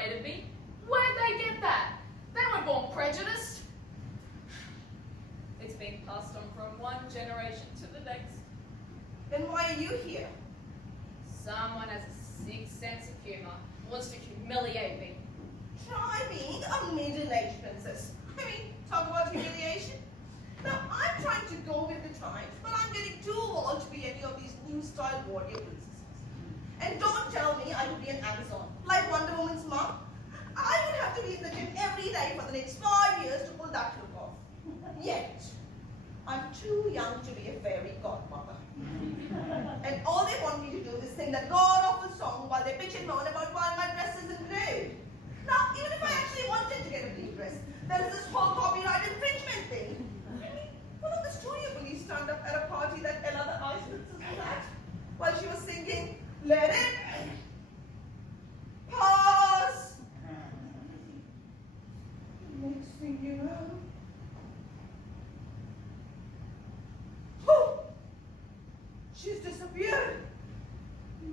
afraid of me. Where'd they get that? They weren't born prejudiced. It's been passed on from one generation to the next. Then why are you here? Someone has a sick sense of humor, wants to humiliate me. Try being a middle-aged princess. I mean, talk about humiliation. Now, I'm trying to go with the times, but I'm getting too old to be any of these new-style warrior princesses. And don't tell me I could be an Amazon, like Wonder Woman's mom. I would have to be in the gym every day for the next 5 years to pull that look off. Yet, I'm too young to be a fairy godmother. And all they want me to do is sing that god-awful song while they bitch and moan about why my dress isn't blue. Now, even if I actually wanted to get a blue dress, there is this whole copyright infringement thing. I mean, one of the studio police stand up at a party that Ella the Ice Princess was at while she was singing, "Let it pass." Next thing you know, she's disappeared.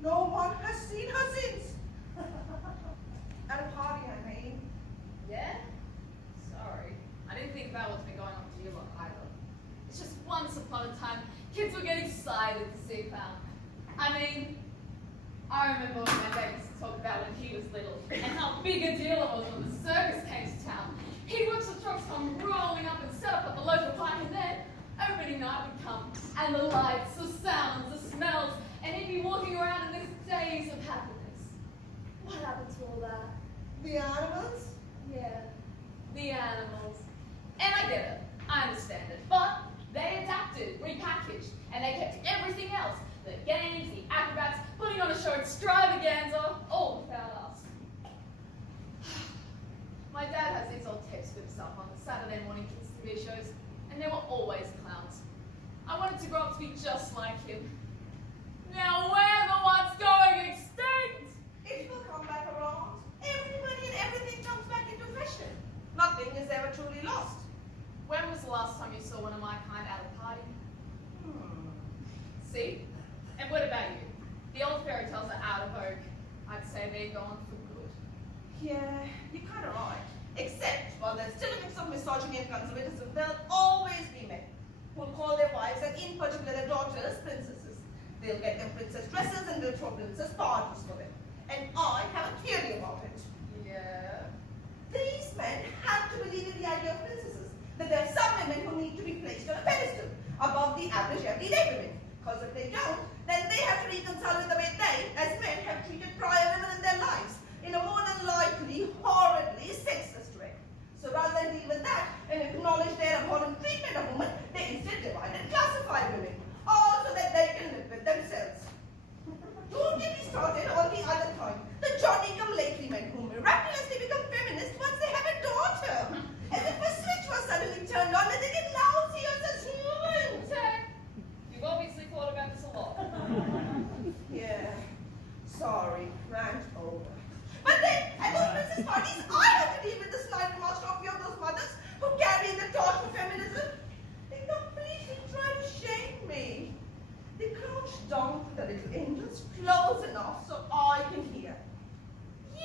No one has seen her since. At a party, I mean. Yeah? Sorry. I didn't think about what's been going on with you lot either. It's just once upon a time, kids were getting excited to see Pal. I mean, I remember when my dad used to talk about when he was little and how big a deal it was when the circus came to town. He'd watch the trucks come rolling up and set up at the local park, and then opening night would come, and the lights, the sounds, the smells, and he'd be walking around in these days of happiness. What happened to all that? The animals? Yeah, the animals. And I get it, I understand it, but they adapted, repackaged, and they kept everything else. The games, the acrobats, putting on a show extravaganza, all without us. My dad has these old tapes with himself on the Saturday morning kids TV shows, and they were always clowns. I wanted to grow up to be just like him. Now we're the ones going extinct! It will come back around. Everybody and everything comes back into fashion. Nothing is ever truly lost. When was the last time you saw one of my kind at a party? See? And what about you? The old fairy tales are out of vogue. I'd say they're gone for good. Yeah, you're kind of right. Except, while there's still a mix of misogyny and conservatism, there'll always be men who'll call their wives, and in particular their daughters, princesses. They'll get them princess dresses and they'll throw princess parties for them. And I have a theory about it. Yeah? These men have to believe in the idea of princesses, that there are some women who need to be placed on a pedestal above the average everyday women. Because if they don't, then they have to reconcile with the way they, as men, have treated prior women in their lives in a more than likely, horridly sexist way. So rather than deal with that and acknowledge their abhorrent treatment of women, they instead divide and classify women, all so that they can live with themselves. Don't get me started on the other kind, the Johnny-come-lately men who miraculously become feminists once they have a daughter. As if a switch was suddenly turned on and they can now see us as humans. You've obviously thought about this a lot. Yeah, sorry, rant over. But then, at those princess parties, I have to deal with the snide remarks of those mothers who carry the torch of feminism. They completely try to shame me. They crouch down to the little angels close enough so I can hear. You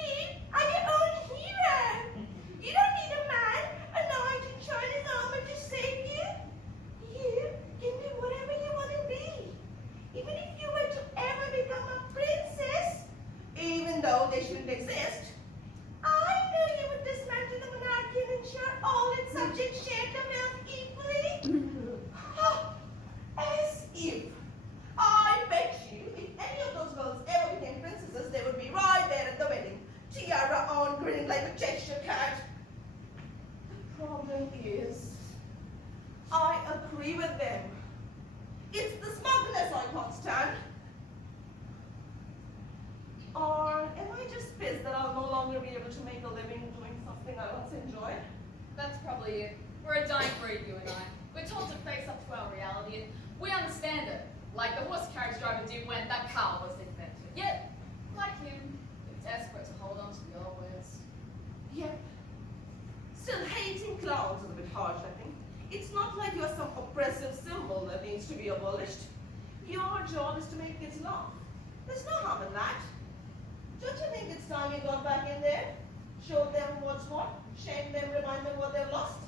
are your own hero. You don't need a man, a knight in China's armor to save you. You can be whatever you want to be. Even if you were to ever become a princess, even though they shouldn't exist, I know you would dismantle the monarchy and ensure all its subjects share the wealth equally. As if. I bet you, if any of those girls ever became princesses, they would be right there at the wedding, tiara on, grinning like a Cheshire cat. The problem is, I agree with them. It's the smugness I can't stand. Or am I just pissed that I'll no longer be able to make a living doing something I once enjoyed? That's probably it. We're a dying breed, you and I. We're told to face up to our reality, and we understand it. Like the horse carriage driver did when that car was invented. Yet, like him, we're desperate to hold on to the old ways. Yep. Still, hating clowns is a bit harsh, I think. It's not like you're some oppressive symbol that needs to be abolished. Your job is to make kids laugh. There's no harm in that. Don't you think it's time you got back in there? Show them what's what? Shame them, remind them what they've lost?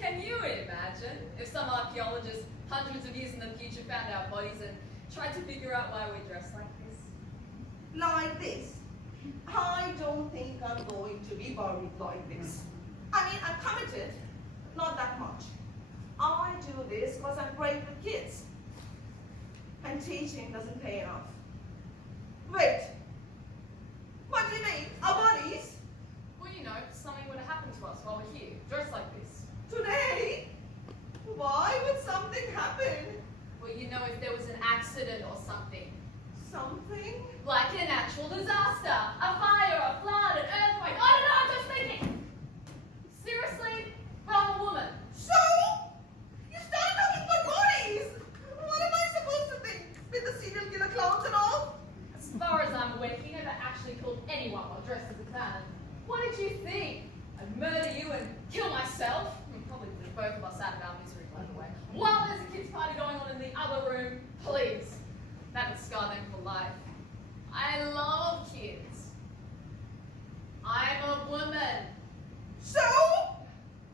Can you imagine if some archaeologist hundreds of years in the future found our bodies and tried to figure out why we dress like this? Like this. I don't think I'm going to be buried like this. I mean, I'm committed, but not that much. I do this because I'm great with kids. And teaching doesn't pay enough. Wait. What do you mean? Our bodies? Well, you know, something would have happened to us while we're here, dressed like this. Today? Why would something happen? Well, you know, if there was an accident or something. Something? Like a natural disaster, a fire, a flood, an earthquake. I don't know, I'm just thinking. Seriously? I'm a woman. So? You started talking about bodies! What am I supposed to think? With the serial killer clowns and all? As far as I'm aware, he never actually killed anyone while dressed as a clown. What did you think? I'd murder you and kill myself? Probably put both of us out of our misery, by the way. While there's a kids' party going on in the other room, please. That would scar them for life. I love kids. I'm a woman. So?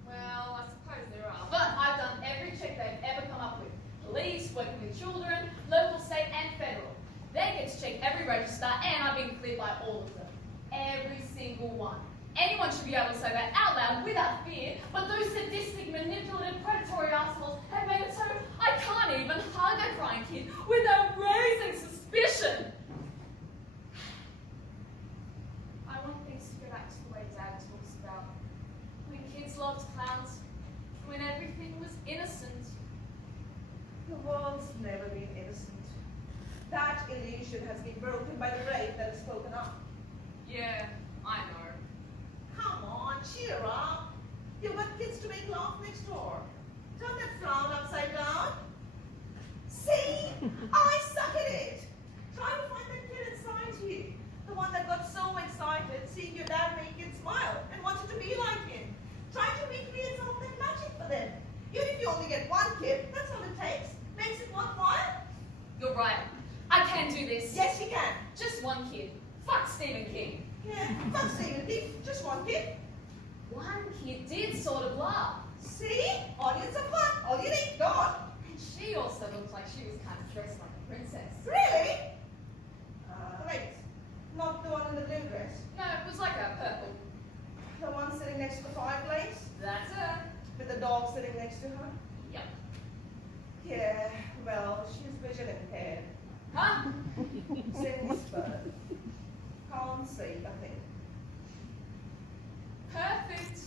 Well, I suppose there are. But I've done every check they've ever come up with. Police, working with children, local, state, and federal. They get to check every register, and I've been cleared by all of them. Every single one. Anyone should be able to say that out loud without fear, but those sadistic, manipulative, predatory assholes have made it so I can't even hug a crying kid without raising suspicion. I want things to go back to the way Dad talks about. When kids loved clowns, when everything was innocent. The world's never been innocent. That illusion has been broken by the rape that is spoken of. Yeah, I know. Come on, cheer up. You've got kids to make laugh next door. Turn that frown upside down. See? I suck at it. Try to find that kid inside you. The one that got so excited seeing your dad make it smile and wanted to be like him. Try to recreate some of that magic for them. Even if you only get one kid, that's all it takes. Makes it worthwhile. You're right. I can do this. Yes, you can. Just one kid. Fuck Stephen King. Yeah, not Stephen King, just one kid. One kid did sort of laugh. See? Audience of fun. All you need. Go on. And she also looked like she was kind of dressed like a princess. Really? Wait. Not the one in the blue dress. No, it was like a purple. The one sitting next to the fireplace? That's her. With the dog sitting next to her? Yep. Yeah, well, she's vision impaired. Huh? Since birth. Can't see a thing. Perfect.